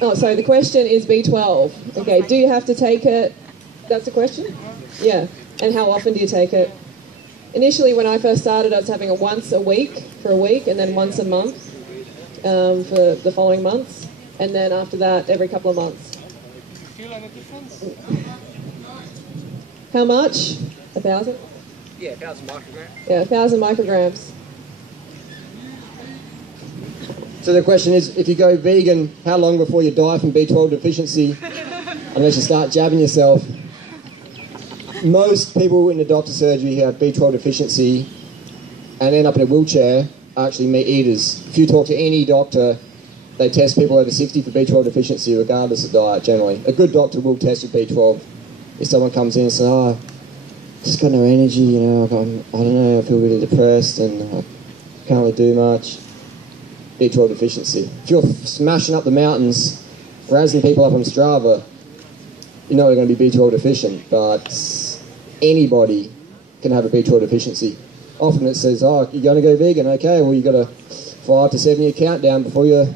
Oh, sorry, the question is B12. Okay, do you have to take it? That's the question? Yeah. And how often do you take it? Initially, when I first started, I was having it once a week for a week, and then once a month for the following months. And then after that, every couple of months. Do you feel any difference? How much? 1,000? Yeah, 1,000 micrograms. Yeah, 1,000 micrograms. So the question is, if you go vegan, how long before you die from B12 deficiency, unless you start jabbing yourself? Most people in the doctor's surgery who have B12 deficiency and end up in a wheelchair are actually meat eaters. If you talk to any doctor, they test people over 60 for B12 deficiency regardless of diet, generally. A good doctor will test your B12. If someone comes in and says, oh, just got no energy, you know, I don't know, I feel really depressed and I can't really do much. B12 deficiency. If you're smashing up the mountains, razzing people up on Strava, you're not going to be B12 deficient, but anybody can have a B12 deficiency. Often it says, oh, you're going to go vegan, okay, well you've got a 5 to 7 year countdown before your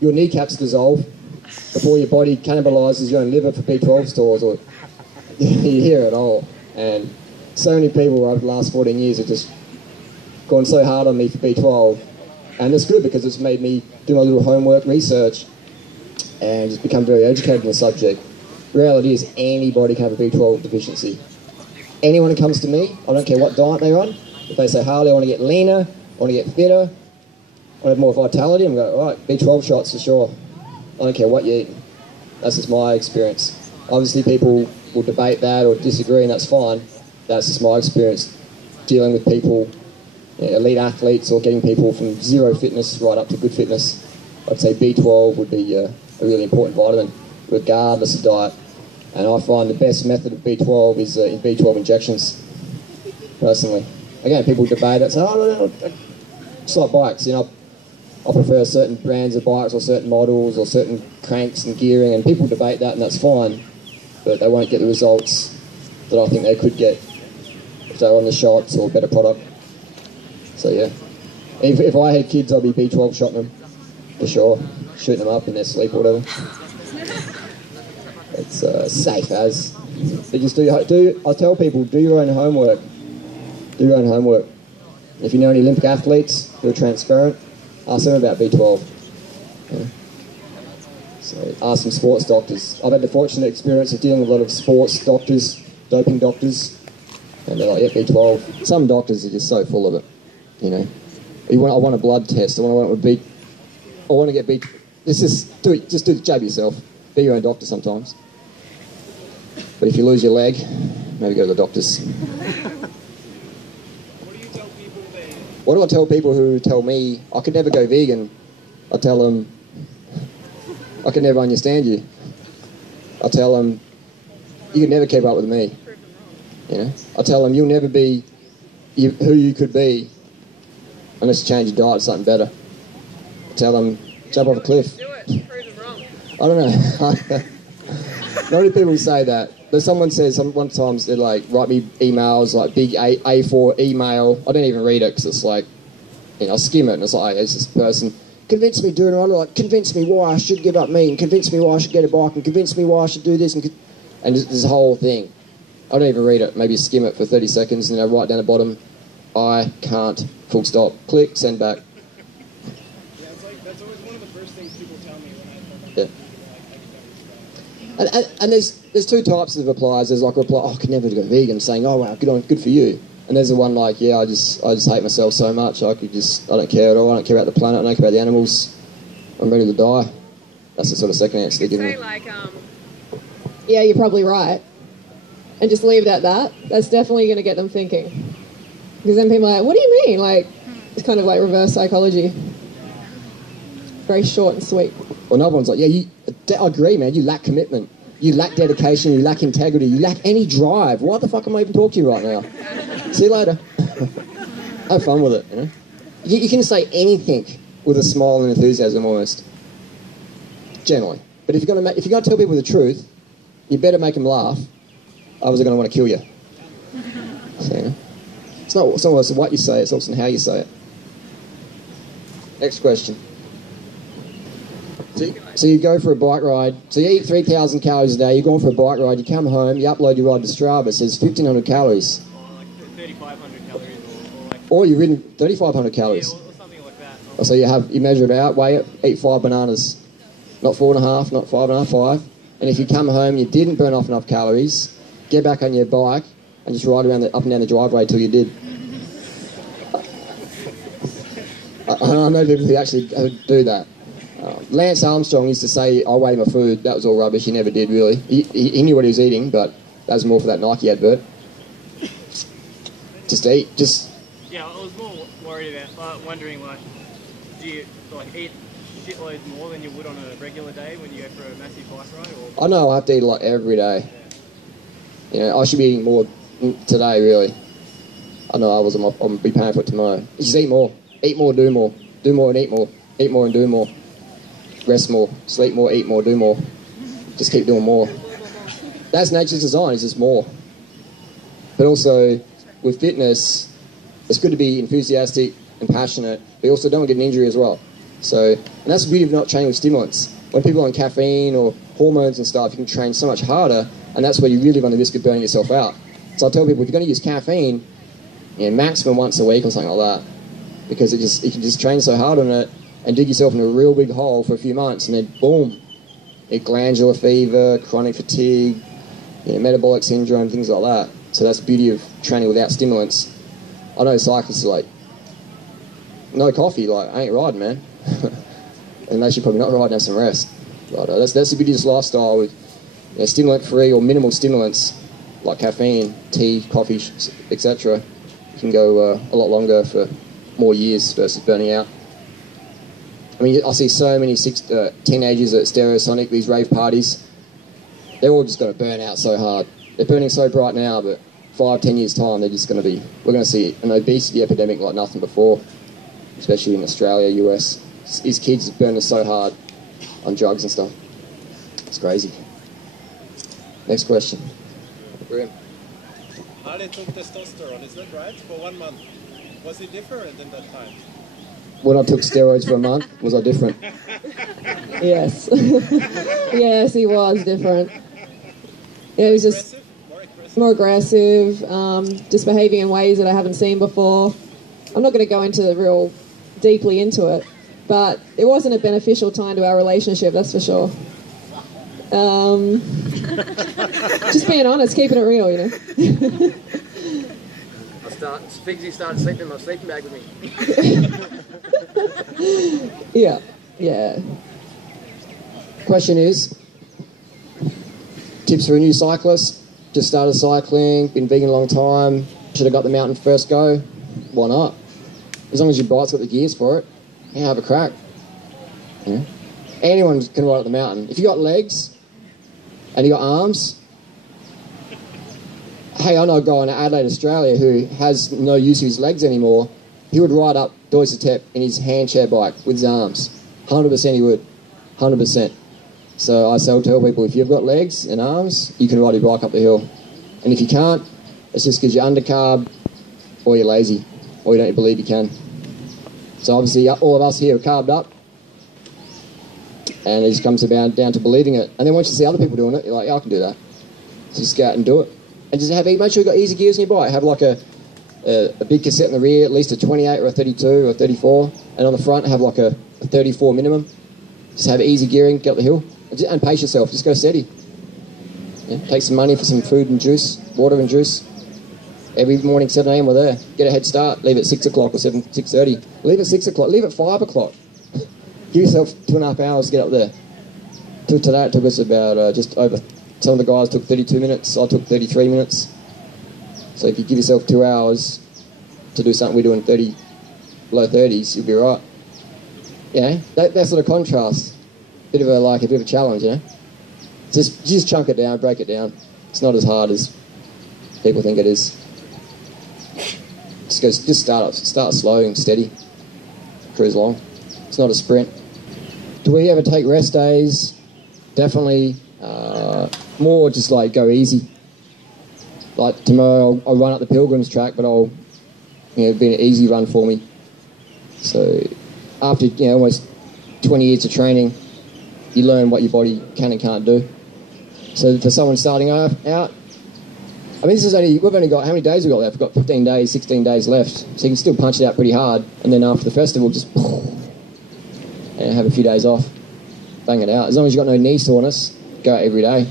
kneecaps dissolve, before your body cannibalises your own liver for B12 stores, or you hear it all. And so many people over the last 14 years have just gone so hard on me for B12. And it's good because it's made me do my little homework research and just become very educated on the subject. Reality is anybody can have a B12 deficiency. Anyone who comes to me, I don't care what diet they're on, if they say, Harley, I want to get leaner, I want to get fitter, I want to have more vitality, I'm going, all right, B12 shots for sure. I don't care what you eat. That's just my experience. Obviously people will debate that or disagree, and that's fine. That's just my experience dealing with people, elite athletes, or getting people from zero fitness right up to good fitness. I'd say B12 would be a really important vitamin, regardless of diet. And I find the best method of B12 is in B12 injections, personally. Again, people debate it, say, oh, no, it's like bikes, you know, I prefer certain brands of bikes or certain models or certain cranks and gearing, and people debate that, and that's fine, but they won't get the results that I think they could get if they were on the shots or better product. So yeah, if I had kids, I'd be B12 shotting them, for sure, shooting them up in their sleep or whatever. It's safe as. But just I tell people, do your own homework. Do your own homework. If you know any Olympic athletes who are transparent, ask them about B12. Yeah. So ask some sports doctors. I've had the fortunate experience of dealing with a lot of sports doctors, doping doctors, and they're like, yeah, B12. Some doctors are just so full of it, you know. I want a blood test. I want to get B. Just do the jab yourself. Be your own doctor sometimes. But if you lose your leg, maybe go to the doctors. What do I tell people who tell me, I could never go vegan? I tell them, I could never understand you. I tell them, you could never keep up with me. You know? I tell them, you'll never be who you could be unless you change your diet to something better. I tell them, jump off a cliff. Do it. Prove them wrong. I don't know. Not many people say that. But someone says, one time they'd like write me emails, like big A4 email. I don't even read it because it's like, you know, I skim it and it's like, it's this person, convince me Durianrider, like, convince me why I should give up meat, and convince me why I should get a bike, and convince me why I should do this, and this whole thing. I don't even read it. Maybe skim it for 30 seconds and then I write down the bottom, I can't, full stop, click, send back. Yeah, it's like, that's always one of the first things people tell me when I Yeah. And there's two types of replies. There's like a reply, oh, I could never go vegan, saying, oh wow, good for you. And there's the one like, yeah, I just hate myself so much, I don't care at all, I don't care about the planet, I don't care about the animals, I'm ready to die. That's the sort of second answer they're giving me. Like, yeah, you're probably right. And just leave it at that. That's definitely going to get them thinking. Because then people are like, what do you mean? Like, it's kind of like reverse psychology. Very short and sweet. Well, another one's like, yeah, I agree, man, you lack commitment. You lack dedication, you lack integrity, you lack any drive. Why the fuck am I even talking to you right now? See you later. Have fun with it, you know? You can say anything with a smile and enthusiasm almost. Generally. But if you're going to tell people the truth, you better make them laugh. Otherwise they're going to want to kill you. So, you know? It's not always what you say, it's also how you say it. Next question. So you go for a bike ride. So you eat 3,000 calories a day. You're going for a bike ride. You come home. You upload your ride to Strava. It says 1,500 calories. Or like 3,500 calories, or like. Or you've ridden 3,500 calories. Yeah, or something like that. So you measure it out, weigh it, eat 5 bananas. Not 4.5, not 5.5, 5. And if you come home and you didn't burn off enough calories, get back on your bike and just ride around up and down the driveway till you did. I know people who actually do that. Lance Armstrong used to say, I weigh my food. That was all rubbish. He never did, really. He knew what he was eating, but that was more for that Nike advert. Just eat. Yeah, I was more worried about, wondering, like, do you eat shitloads more than you would on a regular day when you go for a massive bike ride? Or? I know I have to eat a lot every day. You know, I should be eating more today, really. I know I'm be paying for it tomorrow. Just eat more. Eat more, do more. Do more and eat more. Eat more and do more. Rest more. Sleep more, eat more, do more. Just keep doing more. That's nature's design, it's just more. But also, with fitness, it's good to be enthusiastic and passionate, but you also don't want to get an injury as well. So, and that's the beauty of not training with stimulants. When people are on caffeine or hormones and stuff, you can train so much harder, and that's where you really run the risk of burning yourself out. So I tell people, if you're going to use caffeine, maximum once a week or something like that, because you can just train so hard on it and dig yourself in a real big hole for a few months, and then boom, glandular fever, chronic fatigue, metabolic syndrome, things like that. So that's the beauty of training without stimulants. I know cyclists are like, no coffee, like, I ain't riding, man. And they should probably not ride and have some rest. But that's the beauty of this lifestyle with stimulant-free or minimal stimulants like caffeine, tea, coffee, etc. You can go a lot longer for more years versus burning out. I mean, I see so many teenagers at Stereosonic, these rave parties. They're all just going to burn out so hard. They're burning so bright now, but 5-10 years' time, they're just going to be... We're going to see an obesity epidemic like nothing before, especially in Australia, US. These kids are burning so hard on drugs and stuff. It's crazy. Next question. Ali took testosterone, is that right? For 1 month. Was he different in that time? When I took steroids for a month, was I different? Yes. Yes, he was different. Yeah, he was just more aggressive, just behaving in ways that I haven't seen before. I'm not going to go into real deeply into it, but it wasn't a beneficial time to our relationship, that's for sure. Just being honest, keeping it real, Figsy started sleeping in my sleeping bag with me. Yeah. Question is, tips for a new cyclist? Just started cycling, been vegan a long time, should have got the mountain first go. Why not? As long as your bike's got the gears for it, have a crack. Yeah. Anyone can ride up the mountain. If you got legs and you got arms, hey, I know a guy in Adelaide, Australia, who has no use of his legs anymore. He would ride up Doisetep in his handchair bike with his arms. 100% he would. 100%. So I tell people, if you've got legs and arms, you can ride your bike up the hill. And if you can't, it's just because you're undercarb or you're lazy or you don't believe you can. So obviously all of us here are carved up, and it just comes down to believing it. And then once you see other people doing it, you're like, yeah, I can do that. So just go out and do it. And just make sure you've got easy gears in your bike. Have like a big cassette in the rear, at least a 28 or a 32 or a 34. And on the front, have like a 34 minimum. Just have easy gearing, get up the hill. And pace yourself, just go steady. Yeah, take some money for some food and juice, water and juice. Every morning, 7 a.m. we're there. Get a head start, leave at 6 o'clock or 6:30. Leave at 6 o'clock, leave at 5 o'clock. Give yourself 2.5 hours to get up there. Till today it took us about just over... Some of the guys took 32 minutes, I took 33 minutes. So if you give yourself 2 hours to do something we're doing low 30s, you'll be right. Yeah, that sort of contrast. Bit of a challenge, Just chunk it down, break it down. It's not as hard as people think it is. Just start slow and steady. Cruise along. It's not a sprint. Do we ever take rest days? Definitely. More just go easy. Like tomorrow I'll run up the Pilgrims track, but it'll be an easy run for me. So after almost 20 years of training, you learn what your body can and can't do. So for someone starting out, I mean, we've only got, how many days we've got left? We've got 15 days, 16 days left. So you can still punch it out pretty hard. And then after the festival, just and have a few days off. Bang it out. As long as you've got no knee soreness, go out every day.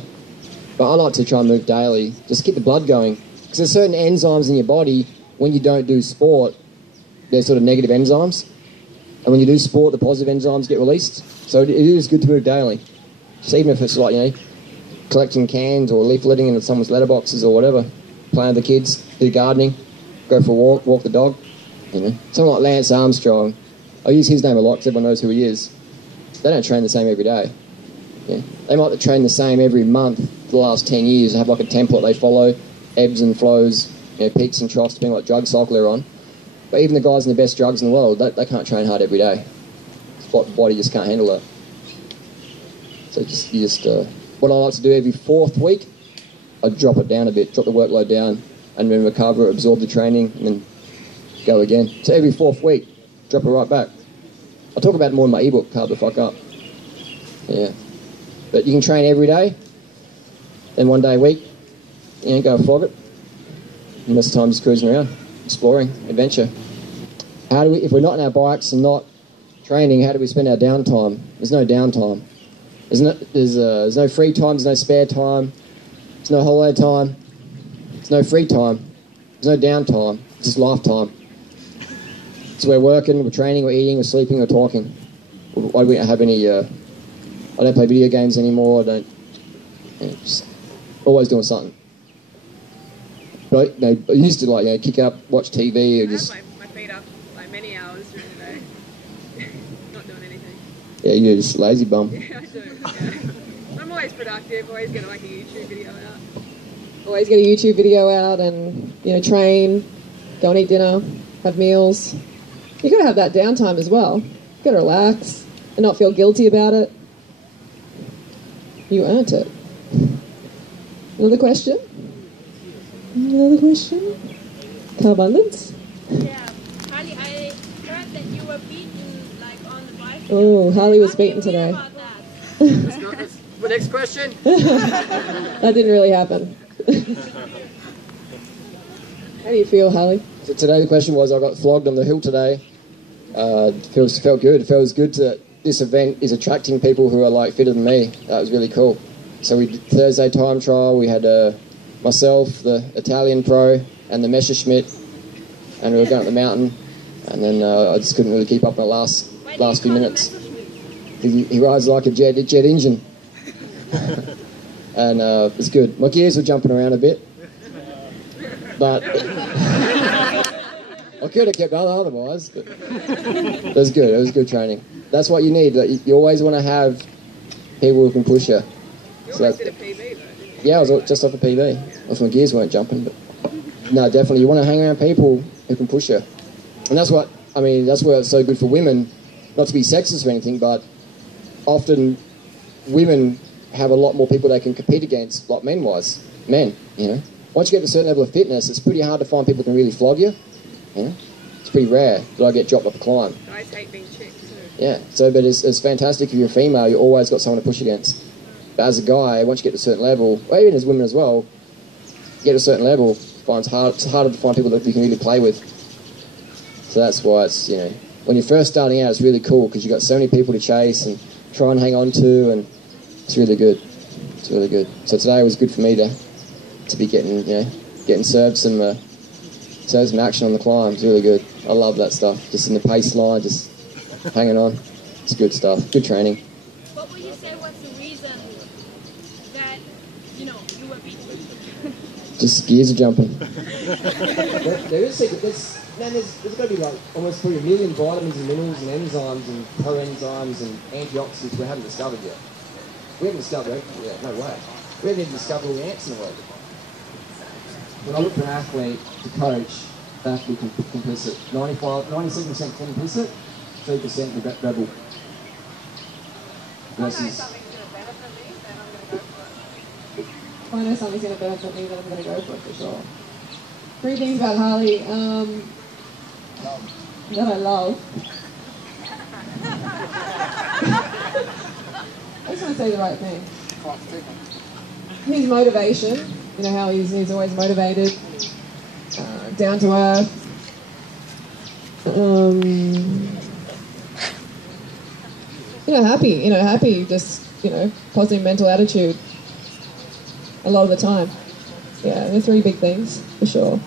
But I like to try and move daily, just keep the blood going. Because there's certain enzymes in your body, when you don't do sport, they're sort of negative enzymes. And when you do sport, the positive enzymes get released. So it is good to move daily. Just even if it's like, you know, collecting cans or leafletting in someone's letterboxes or whatever, playing with the kids, do gardening, go for a walk the dog. You know, someone like Lance Armstrong, I use his name a lot because everyone knows who he is. They don't train the same every day. Yeah. They might train the same every month for the last 10 years, have like a template they follow, ebbs and flows, you know, peaks and troughs, depending on what drug cycle they're on. But even the guys in the best drugs in the world, they can't train hard every day. The body just can't handle that. So what I like to do every 4th week, I drop it down a bit, drop the workload down, and then recover, absorb the training, and then go again. So every 4th week, drop it right back. I'll talk about it more in my ebook, Carb the Fuck Up. Yeah. But you can train every day, then 1 day a week, you know, go and flog it. And most of the time just cruising around, exploring, adventure. How do we, if we're not on our bikes and not training, how do we spend our downtime? There's no downtime. There's no free time, there's no spare time, there's no holiday time, there's no free time, there's no downtime, it's just lifetime. So we're working, we're training, we're eating, we're sleeping, we're talking. Why do we not have any, I don't play video games anymore, just always doing something. But you know, I used to kick up, watch TV, or just... I have my feet up like many hours during the day, not doing anything. Yeah, you're just lazy bum. Yeah, I do. Yeah. I'm always productive, always get like a YouTube video out. Always get a YouTube video out and, you know, train, go and eat dinner, have meals. You got to have that downtime as well. You got to relax and not feel guilty about it. You earned it. Another question? Another question? Carbundance? Yeah, Harley, I heard that you were beaten like on the bike. Oh, Harley was How do you beaten feel today. about that? The next question. That didn't really happen. How do you feel, Harley? So today the question was, I got flogged on the hill today. Felt good. It feels good that this event is attracting people who are like fitter than me. That was really cool. So we did Thursday time trial. We had myself, the Italian pro, and the Messerschmitt, and we were going up the mountain. And then I just couldn't really keep up in the last few minutes. He rides like a jet engine. And it's good. My gears were jumping around a bit, but I could have kept otherwise. But it was good. It was good training. That's what you need. You always want to have people who can push you. You So almost did a PB though, didn't you? yeah, I was just off a PB. Off my gears weren't jumping, but no, definitely you want to hang around people who can push you, and that's why it's so good for women. Not to be sexist or anything, but often women have a lot more people they can compete against, like men, you know. Once you get to a certain level of fitness, it's pretty hard to find people who can really flog you. You know? It's pretty rare that I get dropped off a climb. Guys hate being chicks too. Yeah, so, but it's fantastic if you're a female, you always got someone to push against. But as a guy, once you get to a certain level, or even as women as well, you get to a certain level, it's harder to find people that you can really play with. So that's why it's, you know, when you're first starting out, it's really cool because you've got so many people to chase and try and hang on to, and it's really good. It's really good. So today was good for me to be getting served some action on the climb. It's really good. I love that stuff. Just in the pace line, just hanging on. It's good stuff. Good training. What would you say was the reason that, you were beaten? Just gears are jumping. There is secret. There's got to be like almost 3 million vitamins and minerals and enzymes and coenzymes and antioxidants we haven't discovered yet. We haven't discovered it. Yeah, no way. We haven't even discovered all the ants in the world. When I look for an athlete to coach, they have to be complicit. 97% complicit, 3% rebel. Versus... I know something's going to benefit me, then I'm going to go for it for sure. 3 things about Harley that I love. That's just want to say the right thing. His motivation, you know how he's always motivated, down to earth. Happy, just, positive mental attitude a lot of the time. Yeah, the three big things, for sure.